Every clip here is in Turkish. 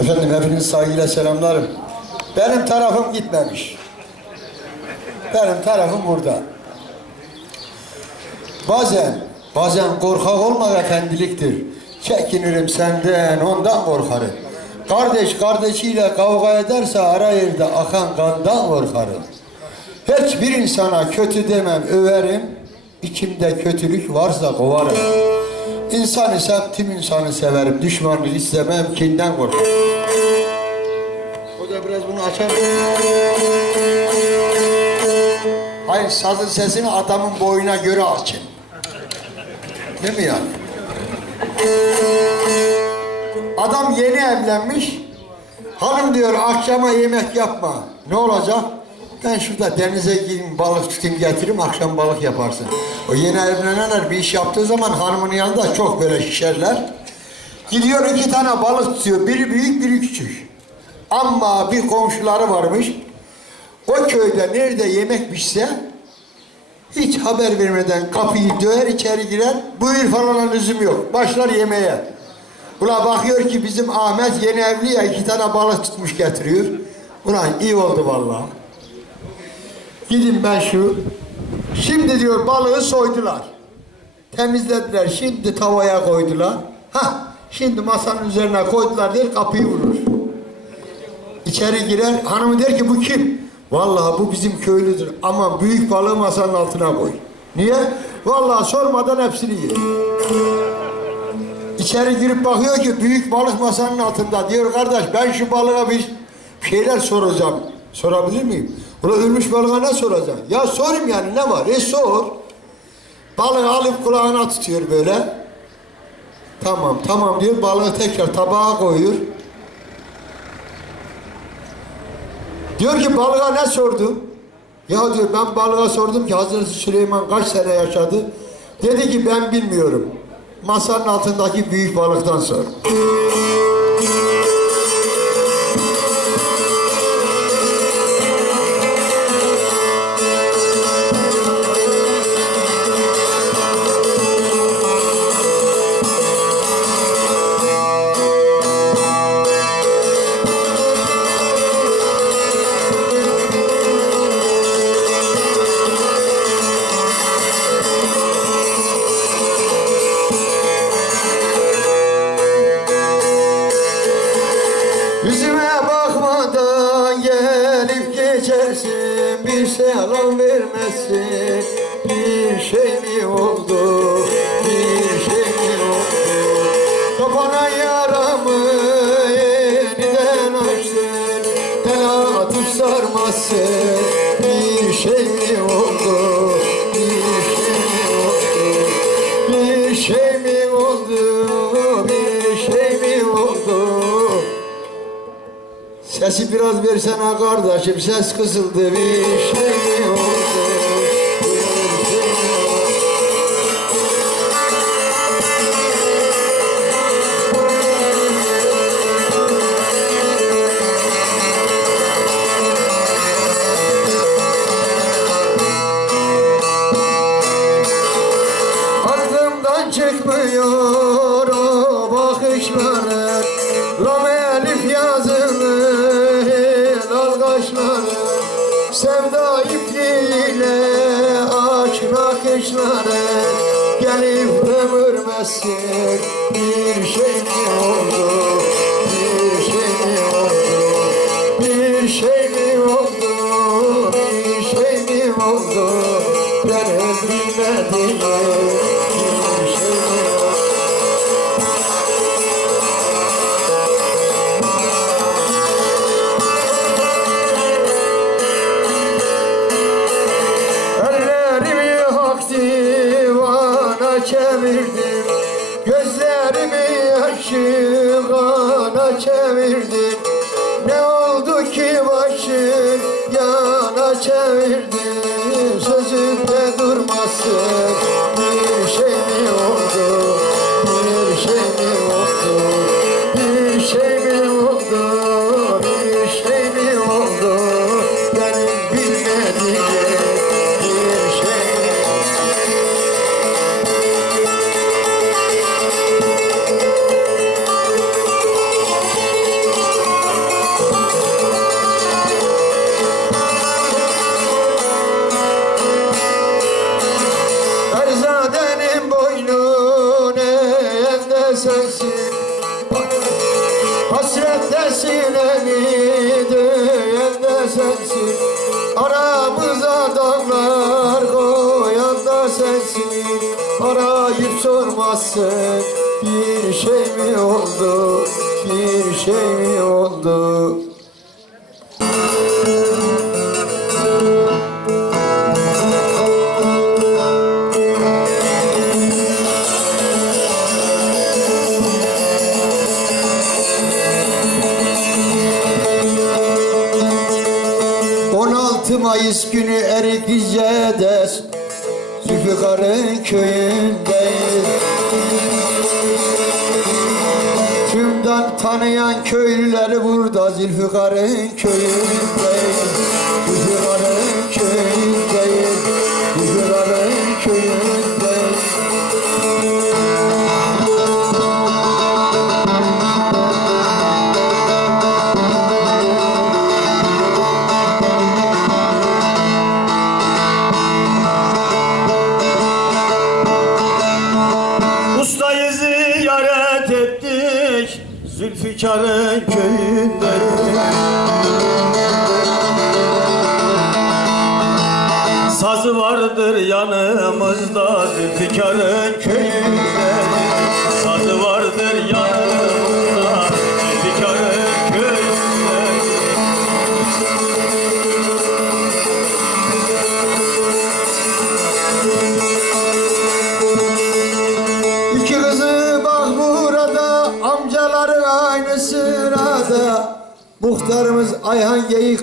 Efendim hepiniz saygıyla selamlarım. Benim tarafım gitmemiş. Benim tarafım burada. Bazen, bazen korkak olmak efendiliktir. Çekinirim senden, ondan korkarım. Kardeş kardeşiyle kavga ederse ara yerde akan kandan korkarım. Hiçbir insana kötü demem, överim. İçimde kötülük varsa kovarım. İnsan isem tüm insanı severim. Düşmanı istemem, kinden korkarım. O da biraz bunu açar. Hayır, sazın sesini adamın boyuna göre açın. Değil mi yani? Adam yeni evlenmiş. Hanım diyor akşama yemek yapma. Ne olacak? Ben şurada denize gideyim balık tutayım getireyim akşam balık yaparsın. O yeni evlenenler bir iş yaptığı zaman hanımın yanında çok böyle şişerler. Gidiyor iki tane balık tutuyor. Biri büyük biri küçük. Ama bir komşuları varmış. O köyde nerede yemek pişse hiç haber vermeden kapıyı döver içeri girer. Buyur falan lüzum yok. Başlar yemeğe. Ula bakıyor ki bizim Ahmet yeni evli ya iki tane balık tutmuş getiriyor. Ulan iyi oldu vallahi. Gidin ben şu. Şimdi diyor balığı soydular. Temizlediler. Şimdi tavaya koydular. Ha, şimdi masanın üzerine koydular der kapıyı vurur. İçeri girer. Hanımı der ki bu kim? Vallahi bu bizim köylüdür. Ama büyük balığı masanın altına koy. Niye? Vallahi sormadan hepsini yer. İçeri girip bakıyor ki büyük balık masanın altında. Diyor kardeş ben şu balığa bir şeyler soracağım. Sorabilir miyim? Ulan ölmüş balığa ne soracaksın? Ya sorayım yani ne var? E sor. Balığı alıp kulağına tutuyor böyle. Tamam tamam diyor balığı tekrar tabağa koyuyor. Diyor ki balığa ne sordu? Ya diyor ben balığa sordum ki Hazreti Süleyman kaç sene yaşadı? Dedi ki ben bilmiyorum. Masanın altındaki büyük balıktan sor. Oldu Bir şey mi oldu? Bir şey mi oldu? Bir şey mi oldu? Sesi biraz versene kardeşim, ses kısıldı. Bir şey mi oldu? Bakışları Lam elif yazılı helal kaşları Sevda aşk nakışları. Gelip ömürmesin bir aşıkana çevirdim sensin Hasrette sinemi döyen de sensin Aramıza dağlar koyan da sensin. Arayıp sormazsın bir şey mi oldu Bir şey mi günü Eriklice'de Zülfikar'ın köyündeyiz. Tümden tanıyan köylüleri burada Zülfikar'ın köyündeyiz. Zülfikar'ın köyündeyiz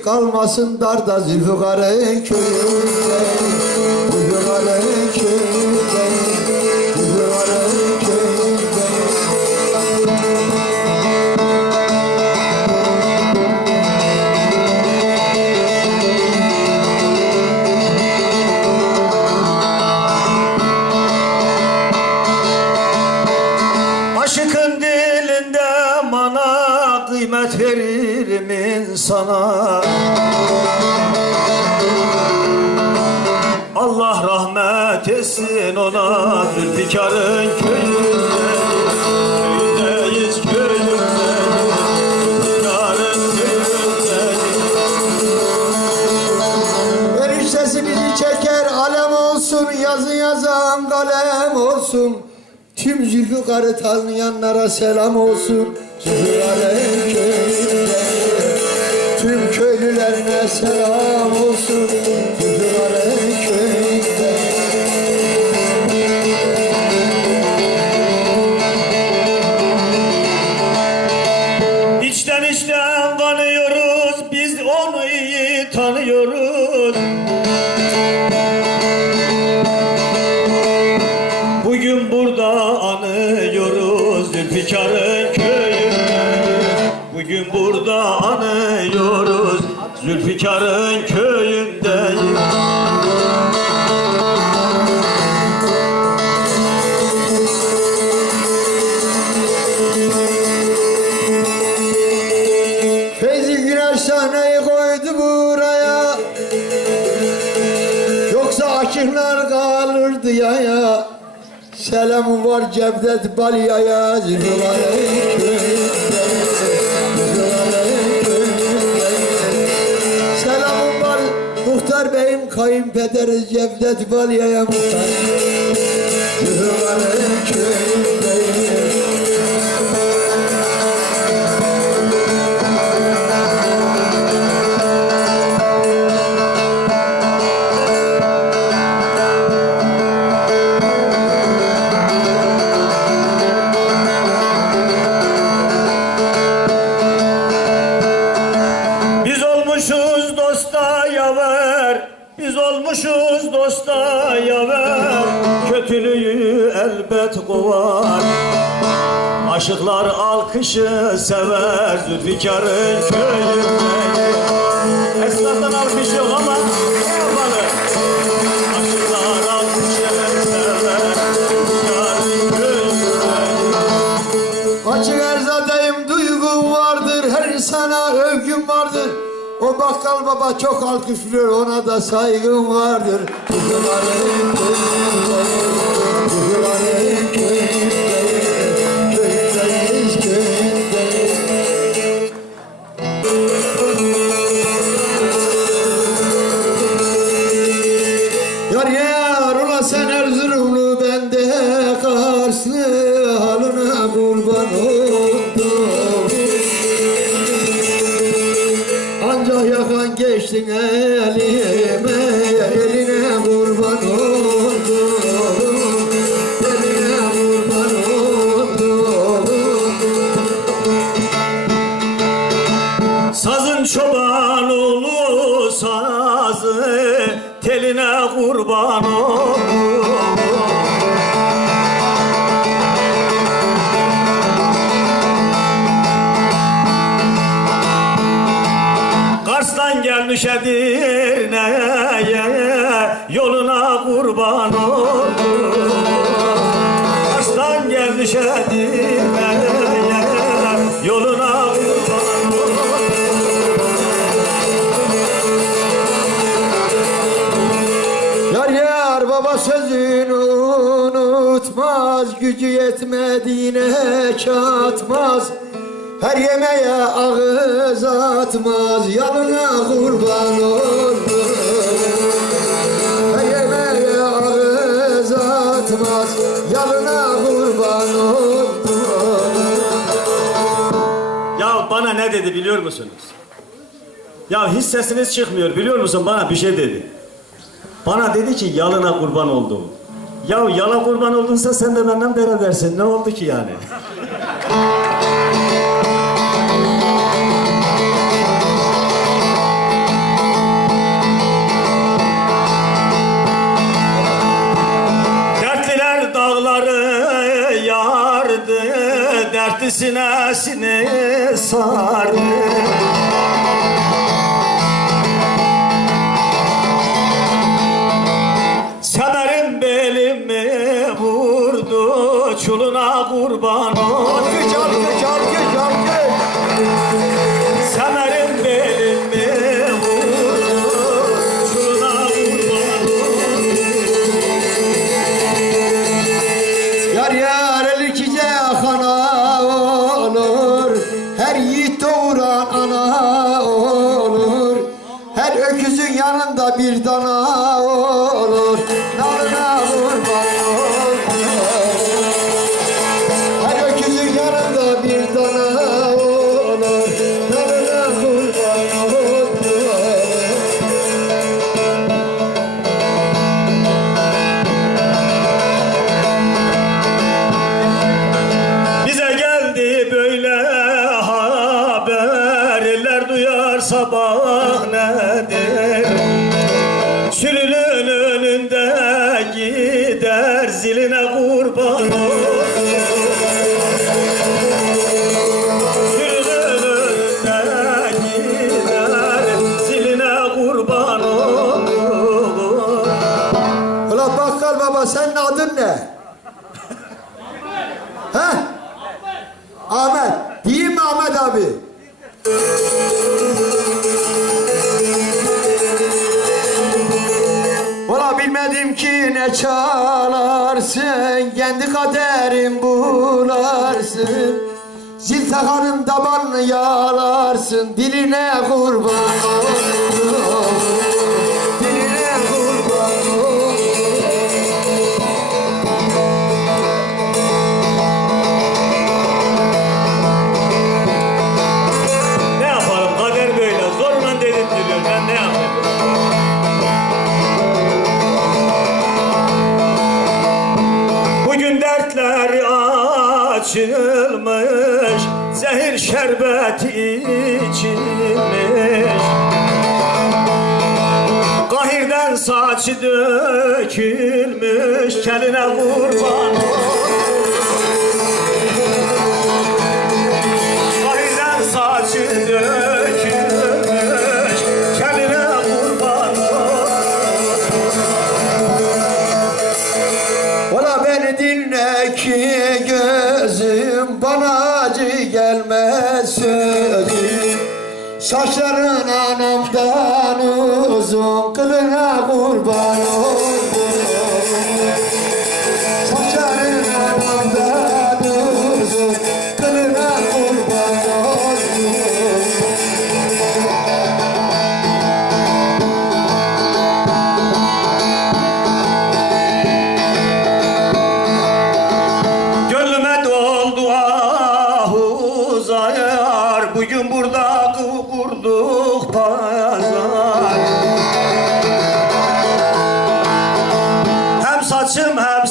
kalmasın darda Zülfikar'ın köyünde. Zülfikar'ın köyünde. Zülfikar'ın köyünde. Aşıkın dilinde bana kıymet veririm insana. Allah rahmet etsin ona Zülfikar'ın köyünde Köyündeyiz köyündeyiz. Zülfikar'ın köyündeyiz. Eriştesi bizi çeker alem olsun Yazı yazan kalem olsun. Tüm Zülfikar'ı tanıyanlara selam olsun. Zülfikar'ın köyünde selam olsun Selamı var Cevdet Balya'ya köyünde Selamım var Muhtar Bey'im kayınpederi Cevdet Balya'ya Muhtar Zülfikar'ın elbet kovar. Aşıklar alkışı sever Zülfikar'ın köyünde. Esnaftan alkış yok ama ne yapalım? Aşıklar alkışı sever Zülfikar'ın köyünde. Açık erzadayım vardır Her insana övgüm vardır. O bakkal baba çok alkışlıyor Ona da saygım vardır. Kuzuların köyünde glória. Edirne'ye yoluna. Yar yar baba sözünü unutmaz Gücü yetmediğine çatmaz. Her yemeğe ağız atmaz Yalına kurban oldum Her yemeğe ağız dedi biliyor musunuz? Ya hiç sesiniz çıkmıyor biliyor musun? Bana bir şey dedi. Bana dedi ki yalına kurban oldum. Ya yala kurban oldunsa sen de benden berabersin. Ne oldu ki yani? Dertli sinesini sardı. Bir dana gider ziline kurban tabanını yalarsın Diline kurban dökülmüş Keline kurban Kahirden saçı dökülmüş Keline kurban Valla beni dinle ki gözüm Bana acı gelmez Saçların anamdan uzun Kılına kurban Hashim have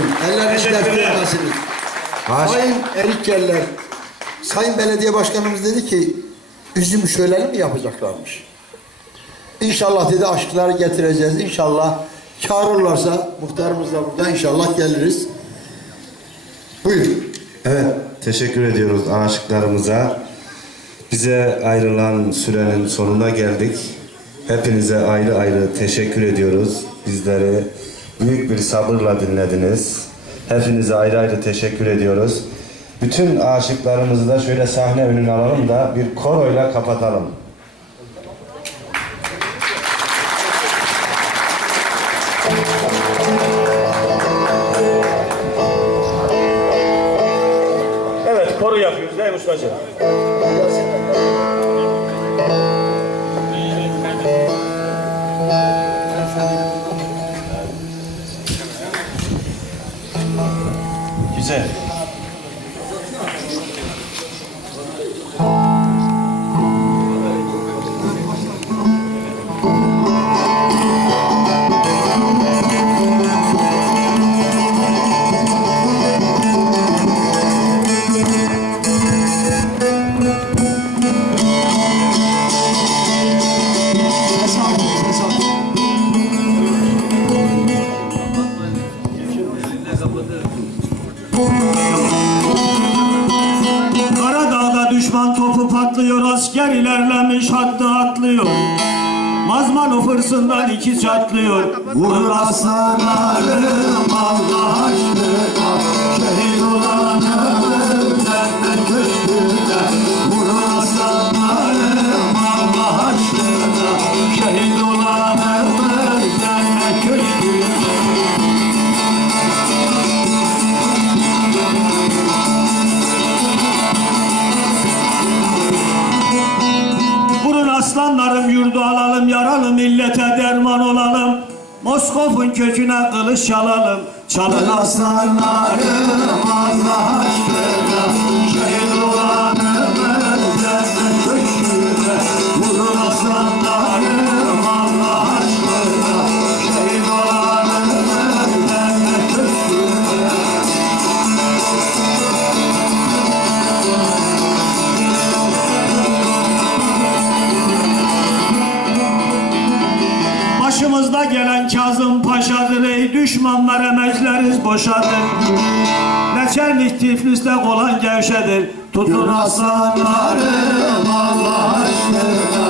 olsun. Elleriniz dert Teşekkürler. görmesiniz. Sayın Erikçeller, Sayın Belediye Başkanımız dedi ki üzüm şöleni mi yapacaklarmış? İnşallah dedi aşkları getireceğiz. İnşallah çağırırlarsa muhtarımız da burada inşallah geliriz. Buyur. Evet, teşekkür ediyoruz aşıklarımıza. Bize ayrılan sürenin sonuna geldik. Hepinize ayrı ayrı teşekkür ediyoruz. Bizleri büyük bir sabırla dinlediniz. Hepinize ayrı ayrı teşekkür ediyoruz. Bütün aşıklarımızı da şöyle sahne önüne alalım da bir koroyla kapatalım. Evet, koru yapıyoruz değil mi ustacığım? Mazman fırsından iki çatlıyor. Vurur aslanlarım Allah aşkına, şehit olanım cennet köşkünde. Aslanlarım yurdu alalım yaralı millete derman olalım. Moskov'un köküne kılıç çalalım. Çalın aslanlarım Allah aşkına Kazım Paşa'dır ey düşmanlar emekleriniz boşadır. Neçerlik Tiflis'te kolan gevşedir. Tutun aslanlarım Allah aşkına.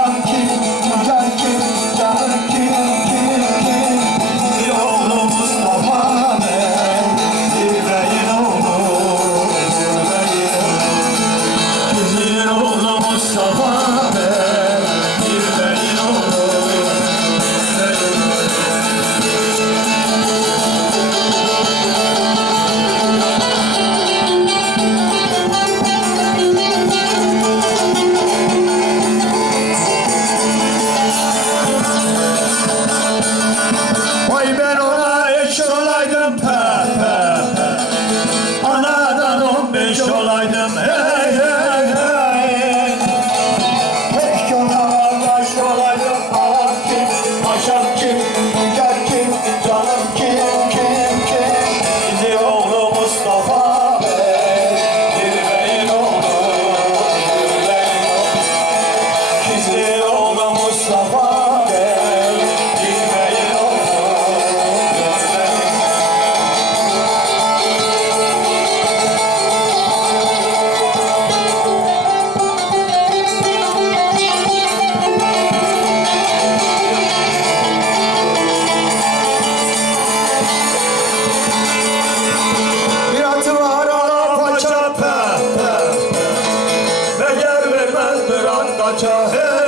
Something kaça.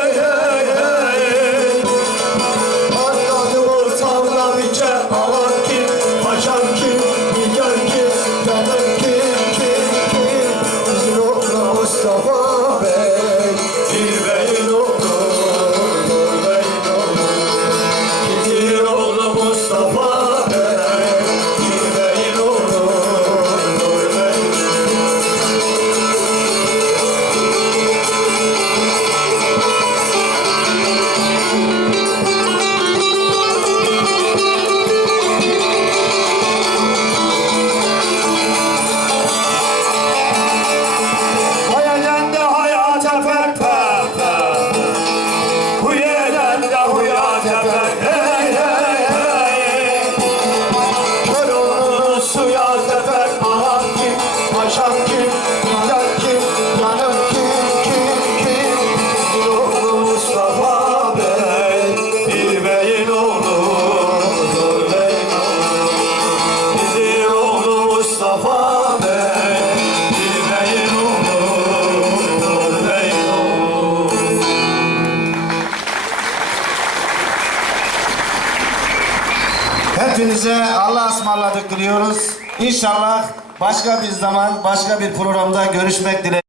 İnşallah başka bir zaman, başka bir programda görüşmek dileğiyle.